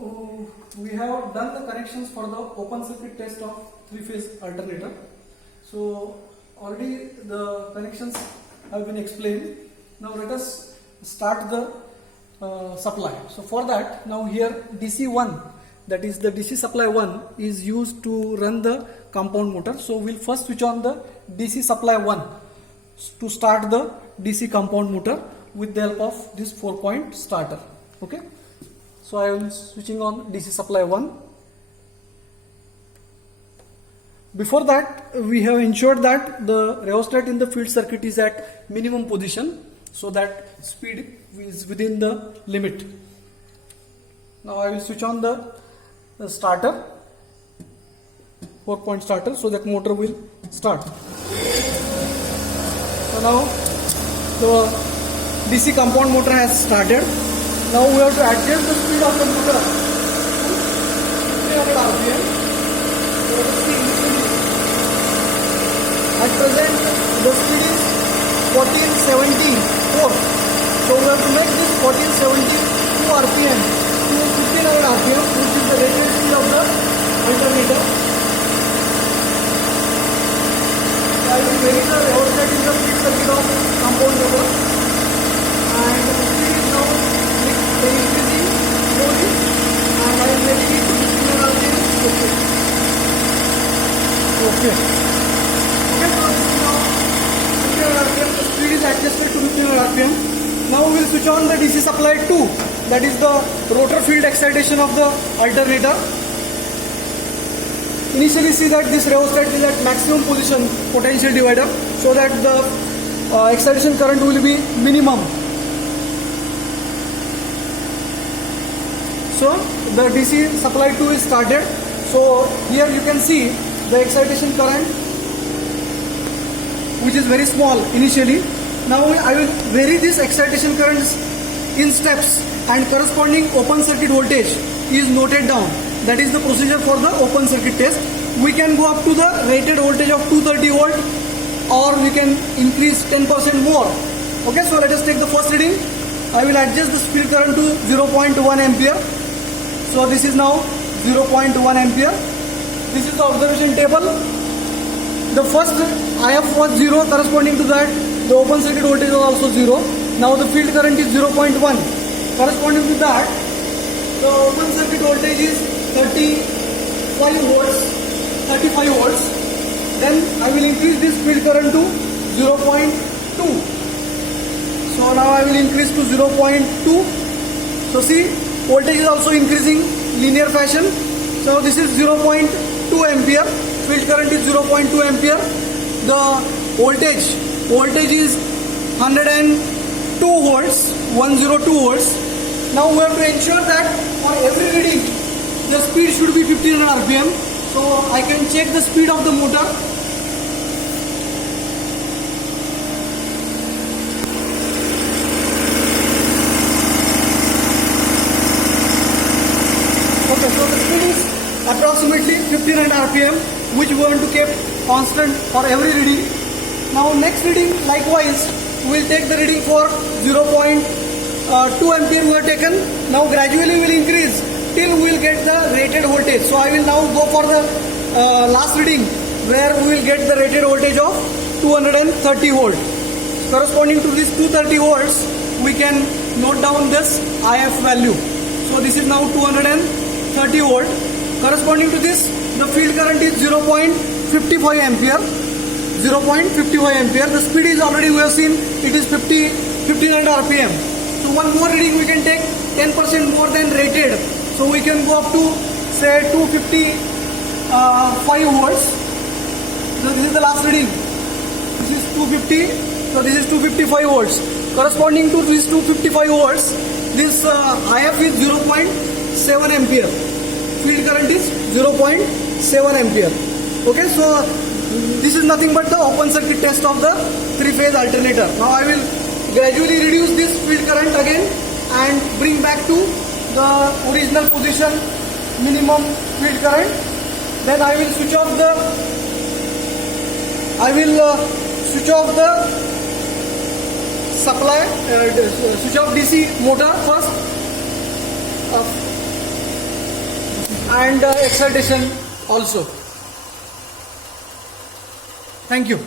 we have done the connections for the open circuit test of three-phase alternator. So already the connections have been explained. Now let us start the supply. So for that, now here DC1, that is the DC supply 1, is used to run the compound motor. So we'll first switch on the DC supply 1 to start the DC compound motor with the help of this 4-point starter. Okay. So I am switching on DC supply 1. Before that, we have ensured that the rheostat in the field circuit is at minimum position, so that speed is within the limit. Now I will switch on the starter, 4-point starter, so that motor will start. So now the DC compound motor has started. Now we have to adjust the speed of the motor to 300 RPM. At present, the speed is 1474. So we have to make this 1472 RPM to 1500 RPM, which is the rated speed of the alternator. So I will vary the rheostat in the field circuit of compound motor, and the speed is now increasing slowly, and I am making it to 1500 RPM. Okay. So this is now 1500 RPM. The speed is adjusted to 1500 RPM. Now we will switch on the DC supply 2, that is the rotor field excitation of the alternator. Initially see that this rheostat is at maximum position potential divider, so that the excitation current will be minimum. So the DC supply 2 is started. So here you can see the excitation current, which is very small initially. Now I will vary this excitation currents in steps, and corresponding open circuit voltage is noted down. That is the procedure for the open circuit test. We can go up to the rated voltage of 230 volt, or we can increase 10% more. Okay, so let us take the first reading. I will adjust the speed current to 0.1 ampere. So this is now 0.1 ampere. This is the observation table. The first IF was 0, corresponding to that the open circuit voltage was also 0. Now the field current is 0.1. Corresponding to that, the open circuit voltage is 35 volts. Then I will increase this field current to 0.2. So now I will increase to 0.2. So see, voltage is also increasing linear fashion. So this is 0.2 ampere. Field current is 0.2 ampere. The voltage is 102 volts, 102 volts. Now we have to ensure that for every reading the speed should be 1500 RPM. So I can check the speed of the motor. Okay, so the speed is approximately 1500 RPM, which we want to keep constant for every reading. Now next reading, likewise, we will take the reading for 0.2 ampere we have taken. Now gradually we will increase till we will get the rated voltage. So I will now go for the last reading, where we will get the rated voltage of 230 volt. Corresponding to this 230 volts, we can note down this IF value. So this is now 230 volt. Corresponding to this, the field current is 0.55 ampere. 0.55 ampere. The speed is already, we have seen, it is 1500 RPM. So one more reading we can take 10% more than rated. So we can go up to say 255 volts. So this is the last reading. This is 250. So this is 255 volts. Corresponding to this 255 volts, this IF is 0.7 ampere. Field current is 0.7 ampere. Okay, so this is nothing but the open circuit test of the three-phase alternator. Now I will gradually reduce this field current again and bring back to the original position minimum field current. Then I will switch off the supply, switch off DC motor first. and excitation also. Thank you.